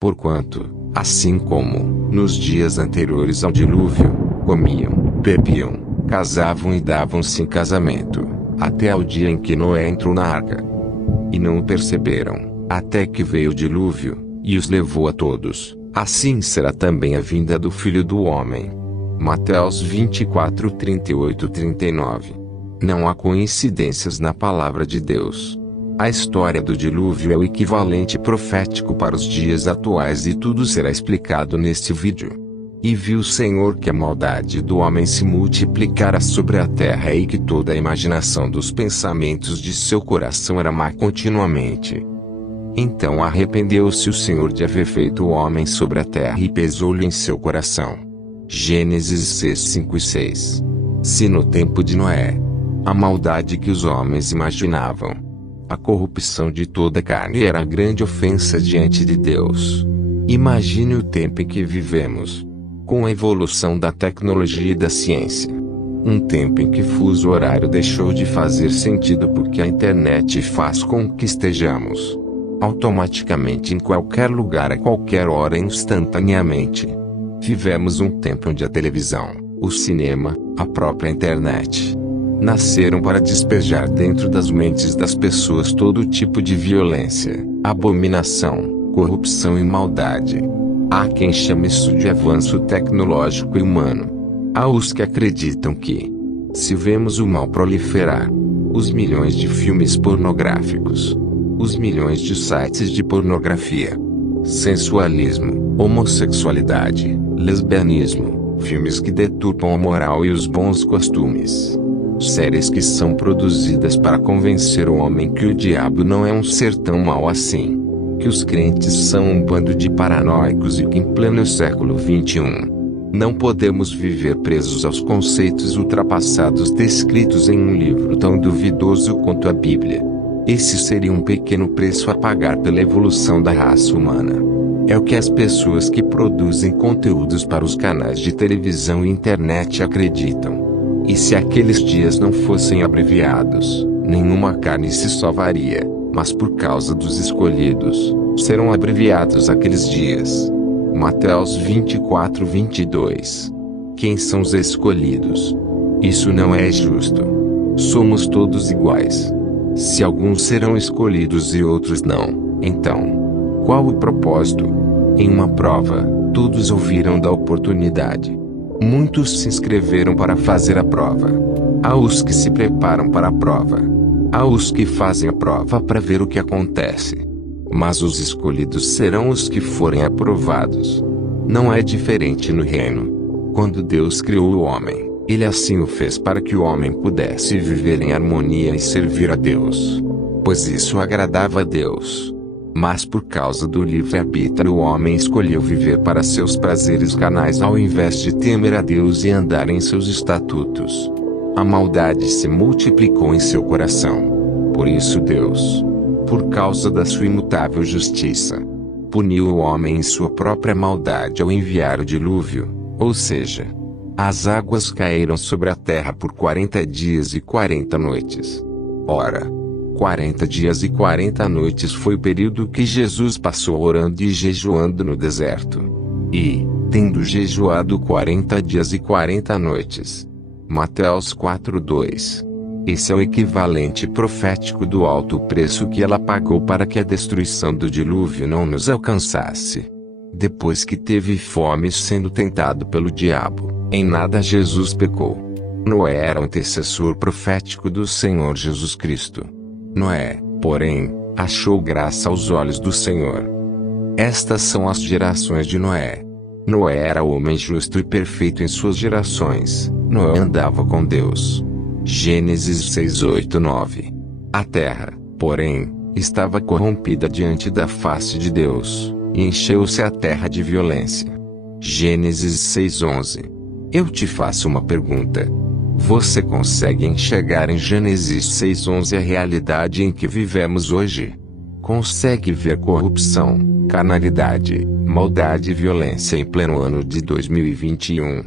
Porquanto, assim como, nos dias anteriores ao dilúvio, comiam, bebiam, casavam e davam-se em casamento, até ao dia em que Noé entrou na arca. E não o perceberam, até que veio o dilúvio, e os levou a todos. Assim será também a vinda do Filho do Homem. Mateus 24, 38, 39. Não há coincidências na palavra de Deus. A história do dilúvio é o equivalente profético para os dias atuais e tudo será explicado neste vídeo. E viu o Senhor que a maldade do homem se multiplicara sobre a terra e que toda a imaginação dos pensamentos de seu coração era má continuamente. Então arrependeu-se o Senhor de haver feito o homem sobre a terra e pesou-lhe em seu coração. Gênesis 6, 5 e 6. Se no tempo de Noé, a maldade que os homens imaginavam, a corrupção de toda a carne era a grande ofensa diante de Deus, imagine o tempo em que vivemos, com a evolução da tecnologia e da ciência. Um tempo em que fuso horário deixou de fazer sentido porque a internet faz com que estejamos automaticamente em qualquer lugar a qualquer hora instantaneamente. Vivemos um tempo onde a televisão, o cinema, a própria internet nasceram para despejar dentro das mentes das pessoas todo tipo de violência, abominação, corrupção e maldade. Há quem chame isso de avanço tecnológico e humano. Há os que acreditam que, se vemos o mal proliferar, os milhões de filmes pornográficos, os milhões de sites de pornografia, sensualismo, homossexualidade, lesbianismo, filmes que deturpam a moral e os bons costumes, séries que são produzidas para convencer o homem que o diabo não é um ser tão mau assim, que os crentes são um bando de paranoicos e que em pleno século XXI, não podemos viver presos aos conceitos ultrapassados descritos em um livro tão duvidoso quanto a Bíblia. Esse seria um pequeno preço a pagar pela evolução da raça humana. É o que as pessoas que produzem conteúdos para os canais de televisão e internet acreditam. E se aqueles dias não fossem abreviados, nenhuma carne se salvaria, mas por causa dos escolhidos, serão abreviados aqueles dias. Mateus 24, 22. Quem são os escolhidos? Isso não é justo. Somos todos iguais. Se alguns serão escolhidos e outros não, então, qual o propósito? Em uma prova, todos ouviram da oportunidade. Muitos se inscreveram para fazer a prova. Há os que se preparam para a prova. Há os que fazem a prova para ver o que acontece. Mas os escolhidos serão os que forem aprovados. Não é diferente no reino. Quando Deus criou o homem, Ele assim o fez para que o homem pudesse viver em harmonia e servir a Deus, pois isso agradava a Deus. Mas por causa do livre-arbítrio o homem escolheu viver para seus prazeres carnais ao invés de temer a Deus e andar em seus estatutos. A maldade se multiplicou em seu coração. Por isso Deus, por causa da sua imutável justiça, puniu o homem em sua própria maldade ao enviar o dilúvio, ou seja, as águas caíram sobre a terra por 40 dias e 40 noites. Ora, 40 dias e 40 noites foi o período que Jesus passou orando e jejuando no deserto. E, tendo jejuado 40 dias e 40 noites. Mateus 4:2. Esse é o equivalente profético do alto preço que ela pagou para que a destruição do dilúvio não nos alcançasse. Depois que teve fome sendo tentado pelo diabo, em nada Jesus pecou. Noé era o antecessor profético do Senhor Jesus Cristo. Noé, porém, achou graça aos olhos do Senhor. Estas são as gerações de Noé. Noé era homem justo e perfeito em suas gerações. Noé andava com Deus. Gênesis 6, 8, 9. A terra, porém, estava corrompida diante da face de Deus, e encheu-se a terra de violência. Gênesis 6, 11. Eu te faço uma pergunta. Você consegue enxergar em Gênesis 6:11 a realidade em que vivemos hoje? Consegue ver corrupção, carnalidade, maldade e violência em pleno ano de 2021?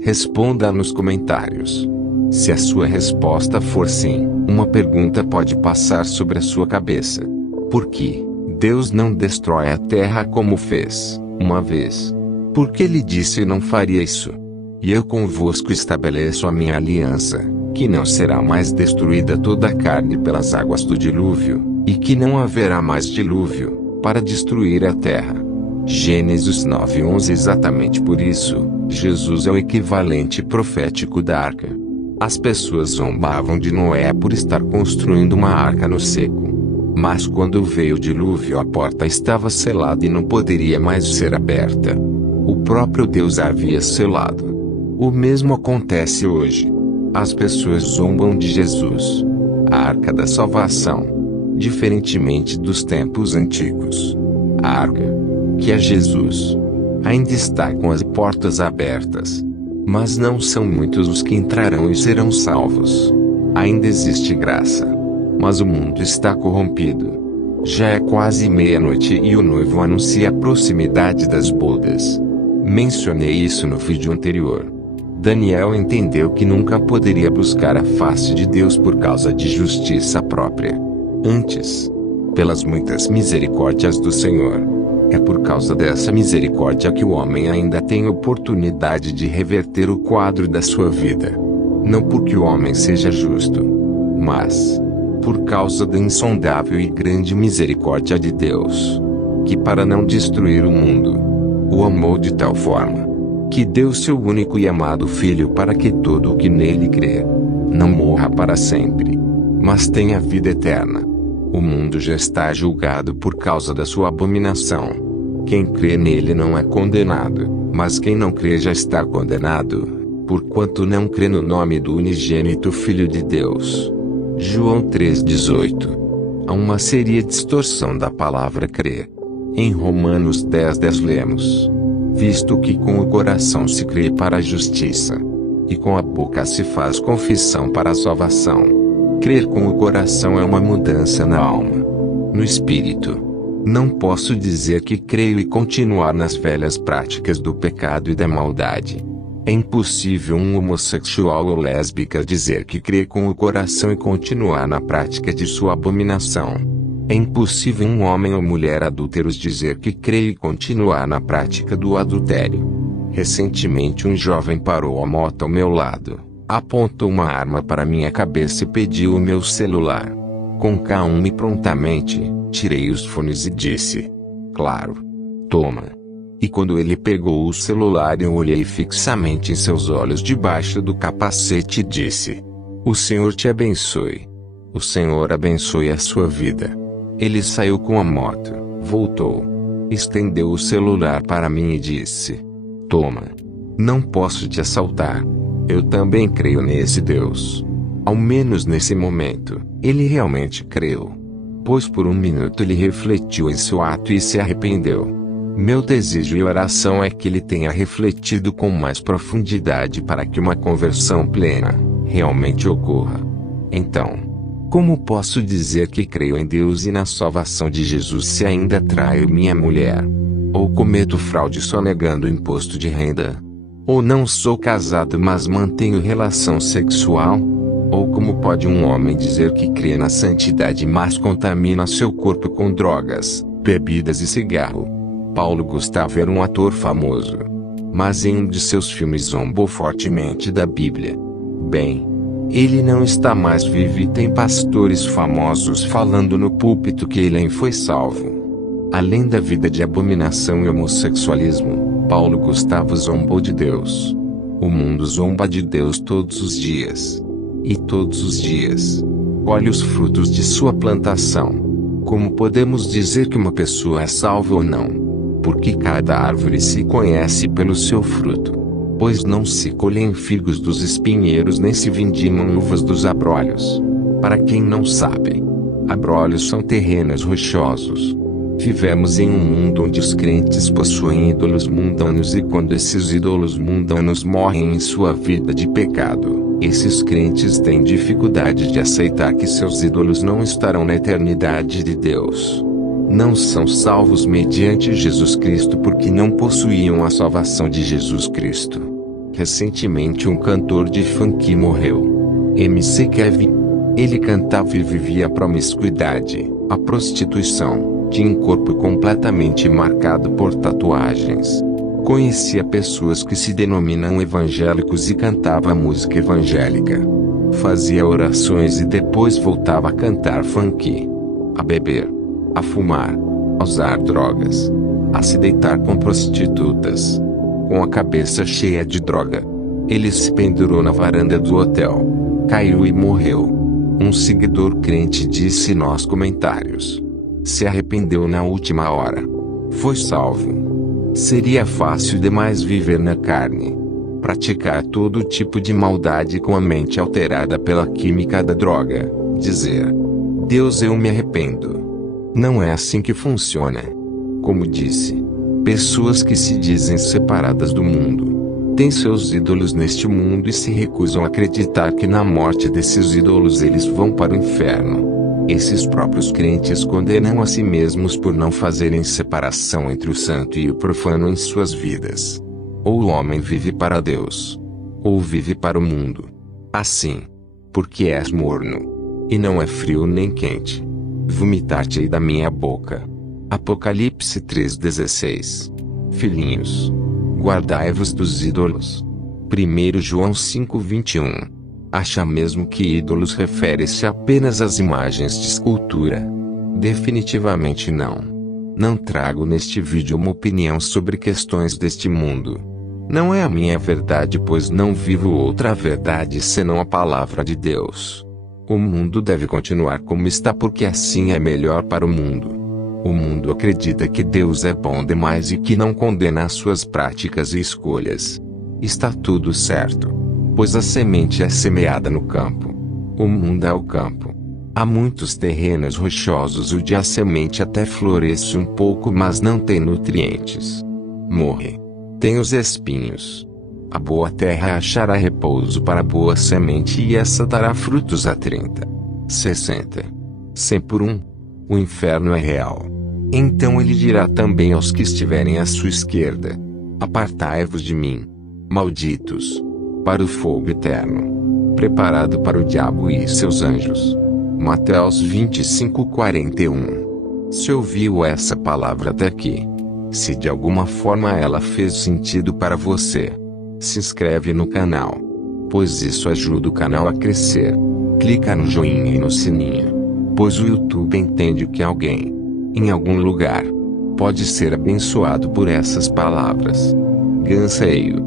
Responda nos comentários. Se a sua resposta for sim, uma pergunta pode passar sobre a sua cabeça. Por que Deus não destrói a terra como fez uma vez. Porque ele disse não faria isso. E eu convosco estabeleço a minha aliança, que não será mais destruída toda a carne pelas águas do dilúvio, e que não haverá mais dilúvio, para destruir a terra. Gênesis 9:11. Exatamente por isso, Jesus é o equivalente profético da arca. As pessoas zombavam de Noé por estar construindo uma arca no seco. Mas quando veio o dilúvio, a porta estava selada e não poderia mais ser aberta. O próprio Deus a havia selado. O mesmo acontece hoje. As pessoas zombam de Jesus, a arca da salvação, diferentemente dos tempos antigos. A arca, que é Jesus, ainda está com as portas abertas. Mas não são muitos os que entrarão e serão salvos. Ainda existe graça. Mas o mundo está corrompido. Já é quase meia-noite e o noivo anuncia a proximidade das bodas. Mencionei isso no vídeo anterior. Daniel entendeu que nunca poderia buscar a face de Deus por causa de justiça própria. Antes, pelas muitas misericórdias do Senhor. É por causa dessa misericórdia que o homem ainda tem oportunidade de reverter o quadro da sua vida. Não porque o homem seja justo, mas por causa da insondável e grande misericórdia de Deus, que para não destruir o mundo, o amou de tal forma, que deu seu único e amado Filho para que todo o que nele crê, não morra para sempre, mas tenha vida eterna. O mundo já está julgado por causa da sua abominação. Quem crê nele não é condenado, mas quem não crê já está condenado, porquanto não crê no nome do unigênito Filho de Deus. João 3,18. Há uma séria distorção da palavra crer. Em Romanos 10:10 lemos: visto que com o coração se crê para a justiça, e com a boca se faz confissão para a salvação. Crer com o coração é uma mudança na alma, no espírito. Não posso dizer que creio e continuar nas velhas práticas do pecado e da maldade. É impossível um homossexual ou lésbica dizer que crê com o coração e continuar na prática de sua abominação. É impossível um homem ou mulher adúlteros dizer que crê e continuar na prática do adultério. Recentemente um jovem parou a moto ao meu lado, apontou uma arma para minha cabeça e pediu o meu celular. Com calma e prontamente, tirei os fones e disse: claro. Toma. E quando ele pegou o celular eu olhei fixamente em seus olhos debaixo do capacete e disse: o Senhor te abençoe. O Senhor abençoe a sua vida. Ele saiu com a moto, voltou, estendeu o celular para mim e disse: toma. Não posso te assaltar. Eu também creio nesse Deus. Ao menos nesse momento, ele realmente creu. Pois por um minuto ele refletiu em seu ato e se arrependeu. Meu desejo e oração é que ele tenha refletido com mais profundidade para que uma conversão plena realmente ocorra. Então, como posso dizer que creio em Deus e na salvação de Jesus se ainda traio minha mulher? Ou cometo fraude sonegando imposto de renda? Ou não sou casado mas mantenho relação sexual? Ou como pode um homem dizer que crê na santidade mas contamina seu corpo com drogas, bebidas e cigarro? Paulo Gustavo era um ator famoso, mas em um de seus filmes zombou fortemente da Bíblia. Bem, ele não está mais vivo e tem pastores famosos falando no púlpito que ele foi salvo. Além da vida de abominação e homossexualismo, Paulo Gustavo zombou de Deus. O mundo zomba de Deus todos os dias. E todos os dias colhe os frutos de sua plantação. Como podemos dizer que uma pessoa é salva ou não? Porque cada árvore se conhece pelo seu fruto. Pois não se colhem figos dos espinheiros nem se vindimam uvas dos abrolhos. Para quem não sabe, abrolhos são terrenos rochosos. Vivemos em um mundo onde os crentes possuem ídolos mundanos e quando esses ídolos mundanos morrem em sua vida de pecado, esses crentes têm dificuldade de aceitar que seus ídolos não estarão na eternidade de Deus. Não são salvos mediante Jesus Cristo porque não possuíam a salvação de Jesus Cristo. Recentemente um cantor de funk morreu. MC Kevin. Ele cantava e vivia a promiscuidade, a prostituição, Tinha um corpo completamente marcado por tatuagens. Conhecia pessoas que se denominam evangélicos e cantava música evangélica. Fazia orações e depois voltava a cantar funk. A beber. A fumar. A usar drogas. A se deitar com prostitutas. Com a cabeça cheia de droga. Ele se pendurou na varanda do hotel. Caiu e morreu. Um seguidor crente disse nos comentários. Se arrependeu na última hora. Foi salvo. Seria fácil demais viver na carne. Praticar todo tipo de maldade com a mente alterada pela química da droga. Dizer: Deus, eu me arrependo. Não é assim que funciona. Como disse, pessoas que se dizem separadas do mundo, têm seus ídolos neste mundo e se recusam a acreditar que na morte desses ídolos eles vão para o inferno. Esses próprios crentes condenam a si mesmos por não fazerem separação entre o santo e o profano em suas vidas. Ou o homem vive para Deus, ou vive para o mundo. Assim, porque és morno, e não é frio nem quente, vomitar-te-ei da minha boca. Apocalipse 3,16. Filhinhos, guardai-vos dos ídolos. 1 João 5,21. Acha mesmo que ídolos refere-se apenas às imagens de escultura? Definitivamente não. Não trago neste vídeo uma opinião sobre questões deste mundo. Não é a minha verdade, pois não vivo outra verdade senão a palavra de Deus. O mundo deve continuar como está porque assim é melhor para o mundo. O mundo acredita que Deus é bom demais e que não condena as suas práticas e escolhas. Está tudo certo, pois a semente é semeada no campo. O mundo é o campo. Há muitos terrenos rochosos onde a semente até floresce um pouco, mas não tem nutrientes. Morre. Tem os espinhos. A boa terra achará repouso para a boa semente e essa dará frutos a 30, 60, 100 por um. O inferno é real. Então ele dirá também aos que estiverem à sua esquerda: apartai-vos de mim, malditos, para o fogo eterno, preparado para o diabo e seus anjos. Mateus 25:41. Se ouviu essa palavra até aqui, se de alguma forma ela fez sentido para você, se inscreve no canal, pois isso ajuda o canal a crescer. Clica no joinha e no sininho, pois o YouTube entende que alguém, em algum lugar, pode ser abençoado por essas palavras. Ganseio.